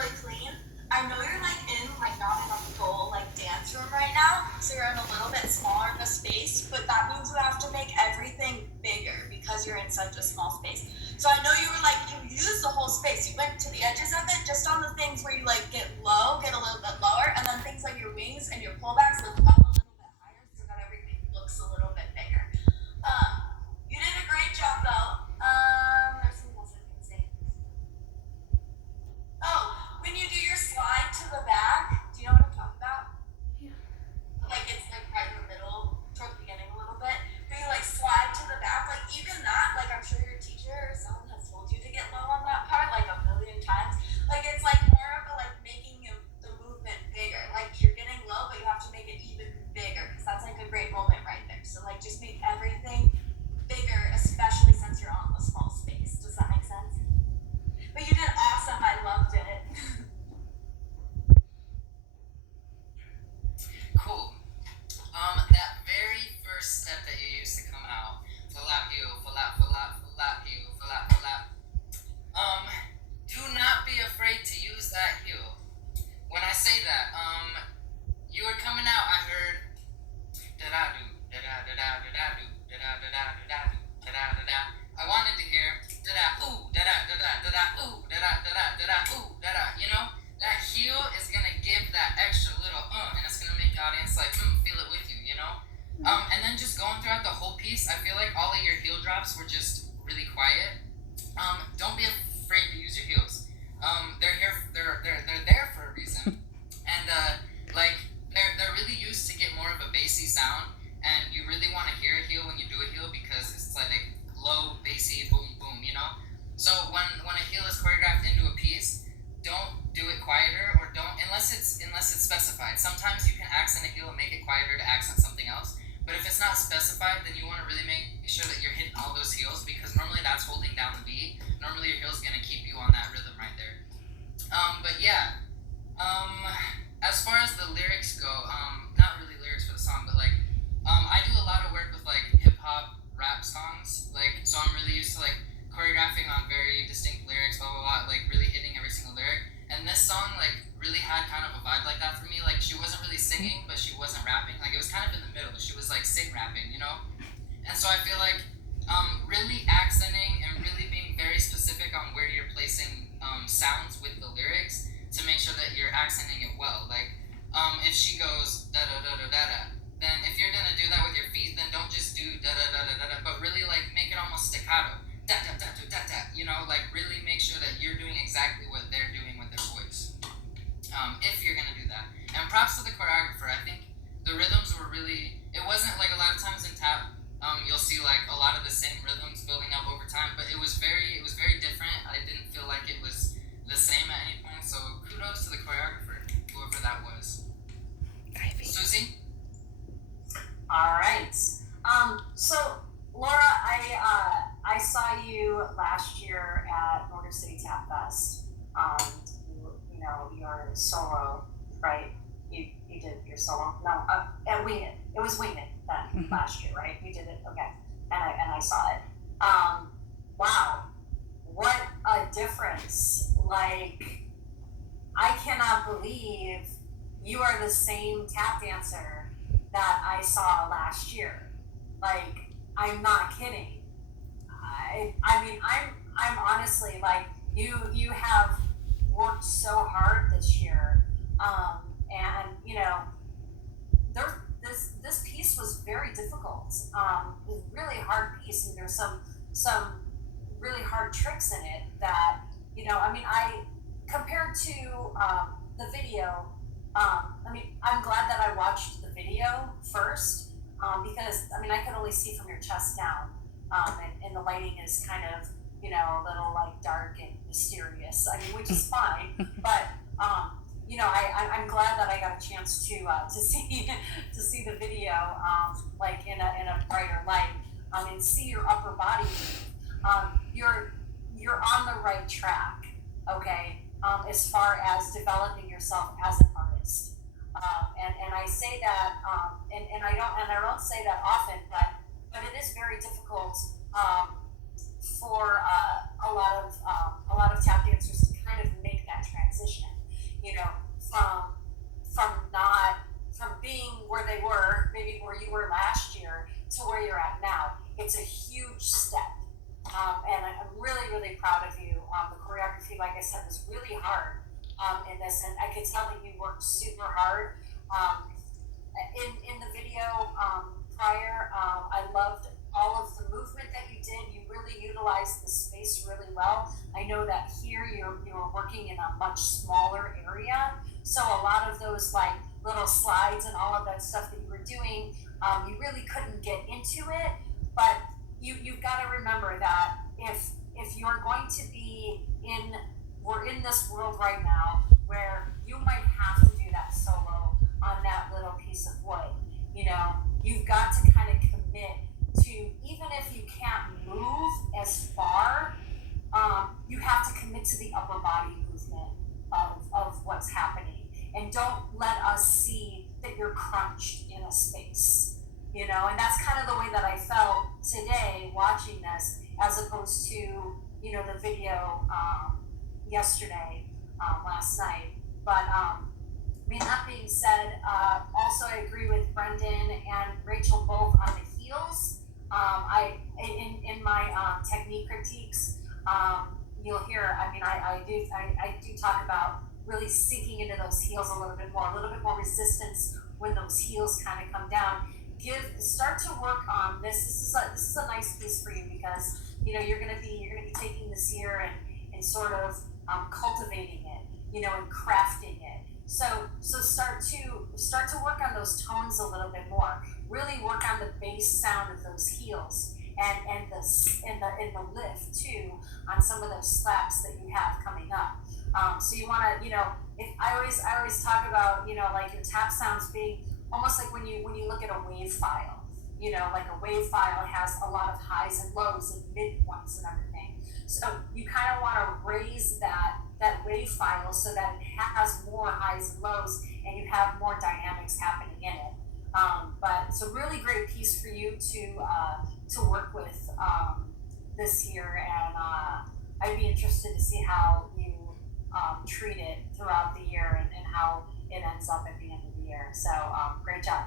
really clean. I know you're like in like not in a full like dance room right now, so you're in a little bit smaller of a space, but that means you have to make everything bigger because you're in such a small space. So I know you were like you used the whole space. You went to the edges of it just on the things where you like get low, get a little bit lower, and then things like your wings and your pullbacks lift up a little bit higher so that everything looks a little bit bigger. You did a great job though. There's something else I can say. Oh, when you do your slide to the back, do you know what I'm talking about? Yeah. Like it's like right in the middle, towards the beginning a little bit. But you like slide to the back, like even that, like I'm sure your teacher or someone has told you to get low on that part like a million times. Like it's like more of a like making the movement bigger. Like you're getting low, but you have to make it even bigger because that's like a great moment right there. So like just make everything bigger, especially since you're on the small space. Does that make sense? But you did awesome. I loved it. Cool. That very first step that you used to come out, flap heel, flap, flap, flap heel, flap, flap. Do not be afraid to use that heel. When I say that, you were coming out. I heard da da do, da da da da da da do, da da da da da da do, da da da da. I wanted to hear da da ooh, da da da da da da ooh, da da da da da da ooh, da da. You know, that heel is gonna give that extra little and it's gonna make the audience like feel it with you. You know, and then just going throughout the whole piece, I feel like all of your heel drops were just really quiet. Don't be afraid to use your heels. They're here. They're there for a reason, and like they're really used to get more of a bassy sound, and you really want to hear a heel when you do a heel because it's like low bassy boom boom. You know. So when a heel is choreographed into a piece, don't do it quieter or don't unless it's specified. Sometimes you can accent a heel and make it quieter to accent something else. But if it's not specified, then you want to really make sure that you're hitting all those heels because normally that's holding down the beat. Normally your heel's gonna keep you on that rhythm right there. But yeah. As far as the lyrics go, not really lyrics for the song, but like, I do a lot of work with like hip hop rap songs. Like, so I'm really used to like choreographing on very distinct lyrics, blah blah blah, like really hitting every single lyric. And this song like really had kind of a vibe like that for me. Like she wasn't really singing, but she wasn't rapping. Like it was kind of in the middle. She was like sing rapping, you know. And so I feel like really accenting and really being very specific on where you're placing sounds with the lyrics to make sure that you're accenting it well. Like if she goes da da da da da da, then if you're gonna do that with your feet, then don't just do da da da da da da, but really like make it almost staccato. Da da da da da da. You know, like really make sure that you're doing exactly what they're doing with their voice. If you're gonna do that. And props to the choreographer. I think the rhythms were really. It wasn't like a lot of times in tap. You'll see like a lot of the same rhythms building up over time, but it was very different. I didn't feel like it was the same at any point. So kudos to the choreographer, whoever that was. Susie. All right. So Laura, I saw you last year at Motor City Tap Fest. You know your solo, right? You did your solo. No, at WingIt. It was WingIt then last year, right? You did it. Okay, and I saw it. Wow, what a difference! Like, I cannot believe you are the same tap dancer that I saw last year. Like, I'm not kidding. I mean, I'm honestly like you have worked so hard this year, and you know, this piece was very difficult. It was a really hard piece, and there's some really hard tricks in it that I mean, I compared to the video. I mean, I'm glad that I watched the video first because I mean, I could only see from your chest down, and the lighting is kind of a little like dark and mysterious. I mean, which is fine, but I'm glad that I got a chance to see to see the video like in a brighter light and see your upper body move. You're on the right track, okay, as far as developing yourself as an artist. And I say that, and I don't say that often, but it is very difficult for a lot of tap dancers to kind of make that that transition, you know, from not from being where they were, maybe where you were last year, to where you're at now. It's a huge step. And I'm really, really proud of you. The choreography, like I said, was really hard in this, and I could tell that you worked super hard. Um, in the video prior, I loved all of the movement that you did. You really utilized the space really well. I know that here you're working in a much smaller area, so a lot of those like little slides and all of that stuff that you were doing, you really couldn't get into it. But you've got to remember that if you're going to be in we're in this world right now where you might have to do that solo on that little piece of wood. You know, you've got to kind of commit to, even if you can't move as far, you have to commit to the upper body movement of what's happening. And don't let us see that you're crunched in a space. You know, and that's kind of the way that I felt today watching this, as opposed to, you know, the video yesterday, last night. But I mean, that being said, also I agree with Brendan and Rachel both on the heels. In my technique critiques, you'll hear. I mean, I do talk about really sinking into those heels a little bit more resistance when those heels kind of come down. Start to work on this. This is a nice piece for you, because you know you're gonna be taking this here and sort of cultivating it, you know, and crafting it. So start to work on those tones a little bit more. Really work on the bass sound of those heels and the lift too on some of those slaps that you have coming up. So you want to, you know, if I always talk about, you know, like your tap sounds being almost like when you look at a wave file. You know, like a wave file has a lot of highs and lows and midpoints and everything. So you kind of want to raise that wave file so that it has more highs and lows and you have more dynamics happening in it. But it's a really great piece for you to work with this year, and I'd be interested to see how you treat it throughout the year and how it ends up at the end of the year. So great job.